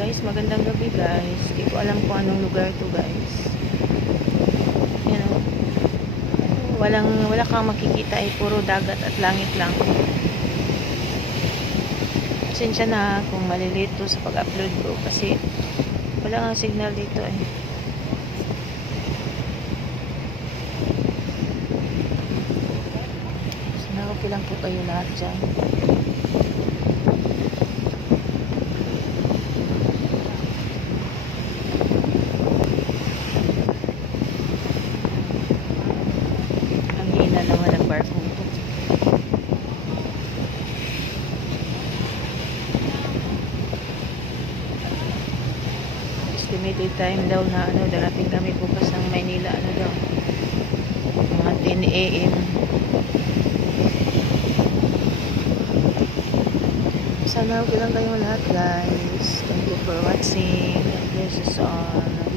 guys, magandang gabi guys. Hindi ko alam kung anong lugar to guys. You know, wala kang makikita ay puro dagat at langit lang. Pasensya na kung malilito sa pag-upload ko kasi wala nga signal dito eh. Sana okay lang po kayo lahat dyan. Naman ang barko ko. Estimated time daw na darating kami bukas ng Maynila daw mga 10 AM. Sana okay lang kayong lahat guys. Thank you for watching. God bless us all.